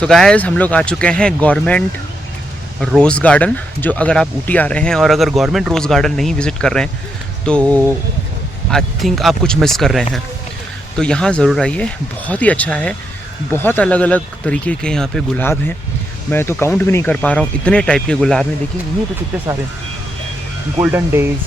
So guys हम लोग आ चुके हैं गवर्नमेंट रोज़ गार्डन। जो अगर आप ऊटी आ रहे हैं और अगर गवर्नमेंट रोज़ गार्डन नहीं विज़िट कर रहे हैं तो आई थिंक आप कुछ मिस कर रहे हैं। तो यहाँ ज़रूर आइए, बहुत ही अच्छा है। बहुत अलग अलग तरीके के यहाँ पे गुलाब हैं, मैं तो काउंट भी नहीं कर पा रहा हूँ, इतने टाइप के गुलाब हैं। देखिए यहीं पे कितने सारे गोल्डन डेज,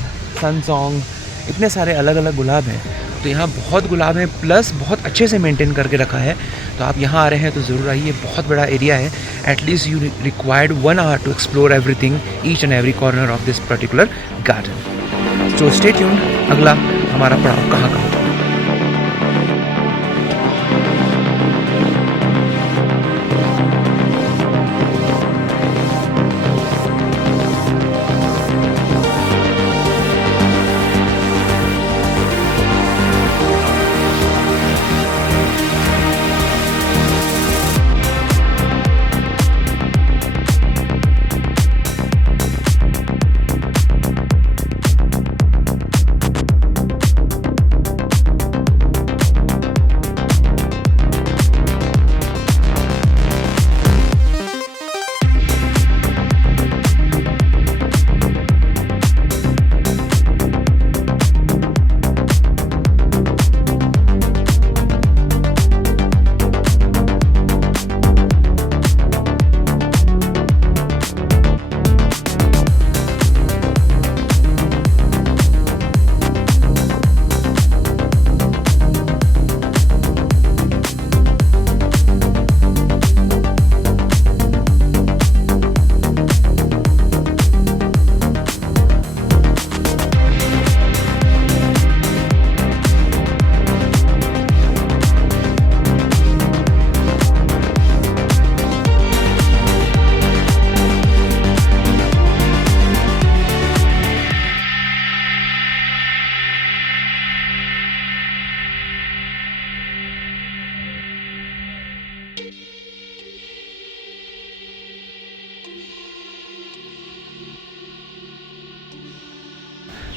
सन सॉन्ग, इतने सारे अलग अलग गुलाब हैं। तो यहाँ बहुत गुलाब हैं, प्लस बहुत अच्छे से मेंटेन करके रखा है। तो आप यहाँ आ रहे हैं तो ज़रूर आइए, बहुत बड़ा एरिया है। At least you required 1 hour to explore everything, each and every corner of this particular garden. So stay tuned, अगला हमारा पड़ाव कहाँ का होगा।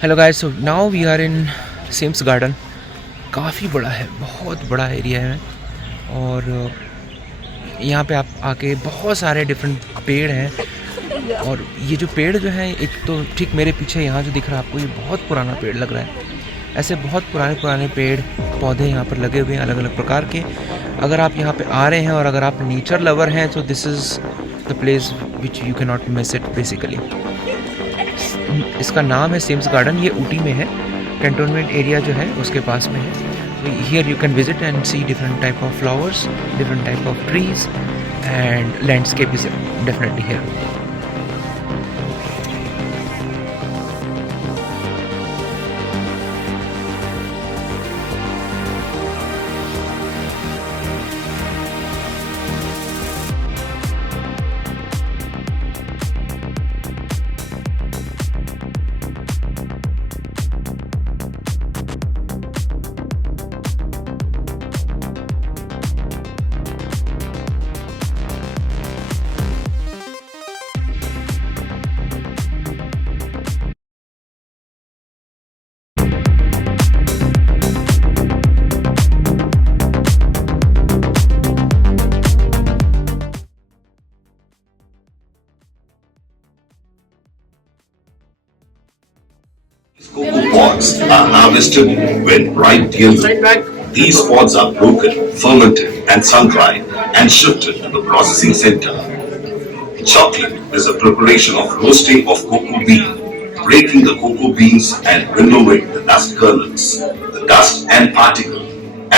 Hello guys, so now we are in Sims garden. काफ़ी बड़ा है, बहुत बड़ा एरिया है। और यहाँ पे आप आके बहुत सारे डिफरेंट पेड़ हैं। और ये जो पेड़ जो है, एक तो ठीक मेरे पीछे यहाँ जो दिख रहा है आपको, ये बहुत पुराना पेड़ लग रहा है। ऐसे बहुत पुराने पुराने पेड़ पौधे यहाँ पर लगे हुए हैं अलग अलग प्रकार के। अगर आप यहाँ पे आ रहे हैं और अगर आप नेचर लवर हैं तो this is the place which you can not miss it basically. इसका नाम है सिम्स गार्डन, ये ऊटी में है। कैंटोनमेंट एरिया जो है उसके पास में है। तो here you can visit and see different type of flowers, different type of trees and landscape is definitely here. Cocoa pods are harvested when ripe yellow. These pods are broken, fermented, and sun-dried and shifted to the processing center. Chocolate is a preparation of roasting of cocoa bean, breaking the cocoa beans and winnowing the dust kernels, the dust and particle,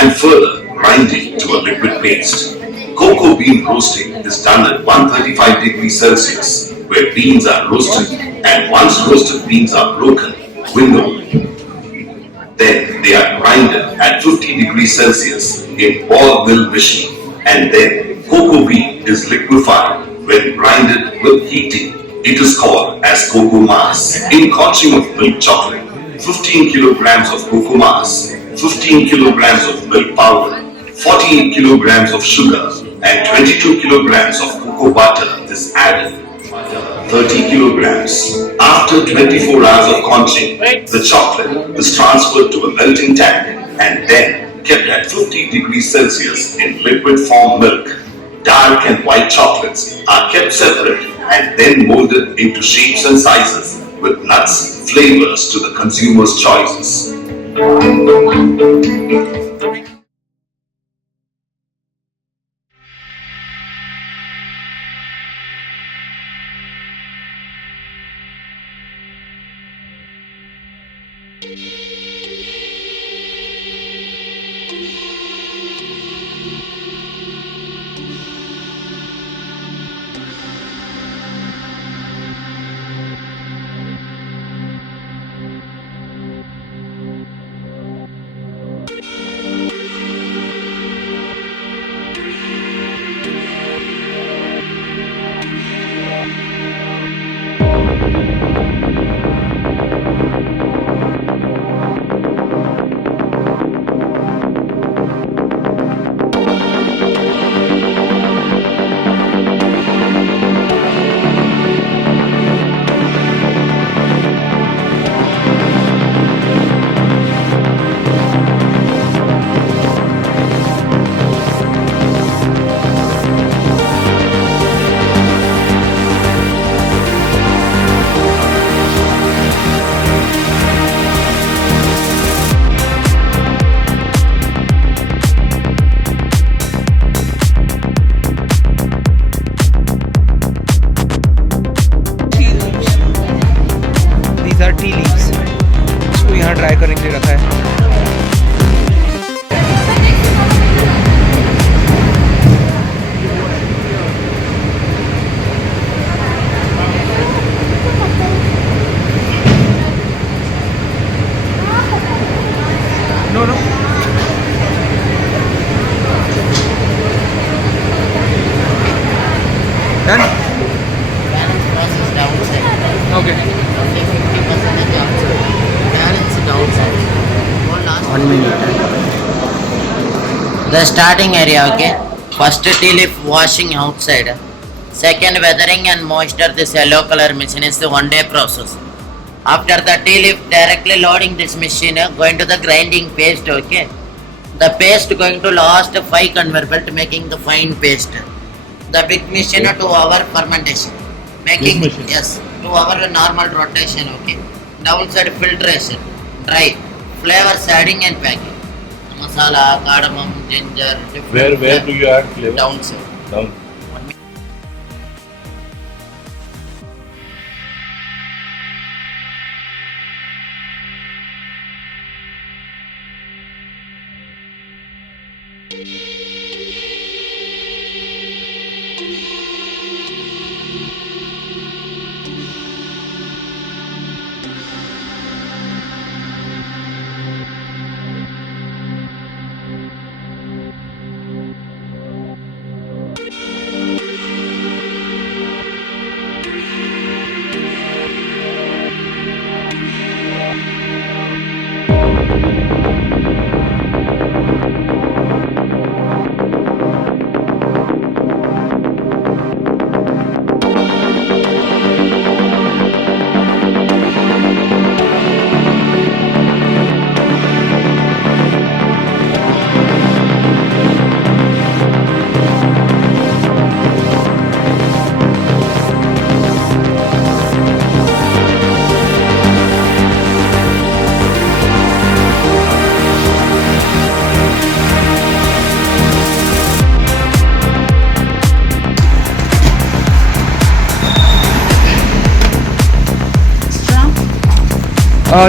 and further grinding to a liquid paste. Cocoa bean roasting is done at 135 degrees Celsius, where beans are roasted, and once roasted beans are broken, winnowed. Then they are grinded at 50 degrees Celsius in ball mill machine, and then cocoa bean is liquefied when grinded with heating. It is called as cocoa mass. In conching of milk chocolate, 15 kilograms of cocoa mass, 15 kilograms of milk powder, 48 kilograms of sugar, and 22 kilograms of cocoa butter is added. 30 kilograms. After 24 hours of conching, the chocolate is transferred to a melting tank and then kept at 50 degrees Celsius in liquid form milk. Dark and white chocolates are kept separate and then molded into shapes and sizes with nuts, flavors to the consumer's choices. These are tea leaves. इसको यहाँ dry करने के लिए रखा है. No, no. Done? Balance process downside. Okay. Only 50% downside. Balance downside. One last 1 minute. The starting area, okay? First tea leaf washing outside. Second weathering and moisture this yellow color machine is the 1 day process. After the tea leaf directly loading this machine, going to the grinding paste, okay? The paste going to last 5 conveyor belt making the fine paste. The big machine 2 hour fermentation. Making yes, 2 hour normal rotation, okay? Downside filtration, dry, flavors adding and packing. Masala, cardamom, ginger, different Where do you add flavor? downside. Down.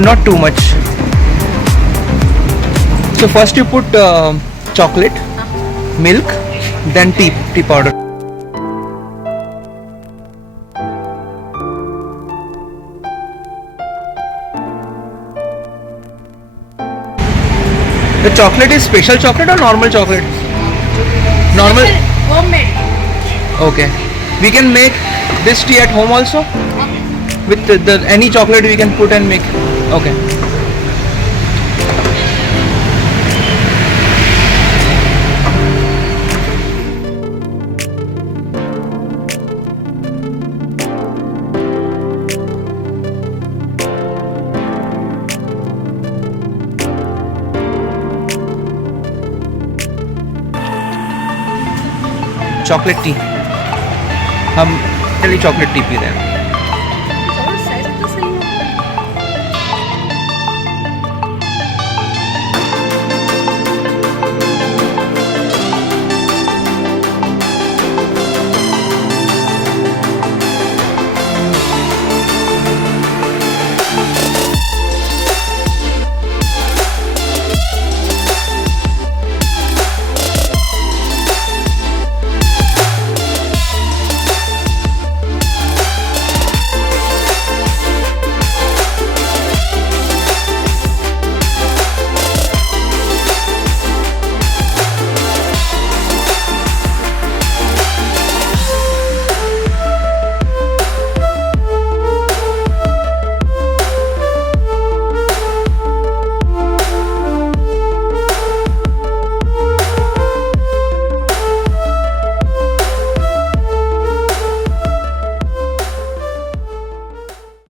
Not too much. So first you put chocolate, milk, then tea powder. The chocolate is special chocolate or normal chocolate? Normal. Homemade. Okay. We can make this tea at home also. With the any chocolate we can put and make. Okay. Chocolate T, हम चलिए chocolate T P रहे हैं।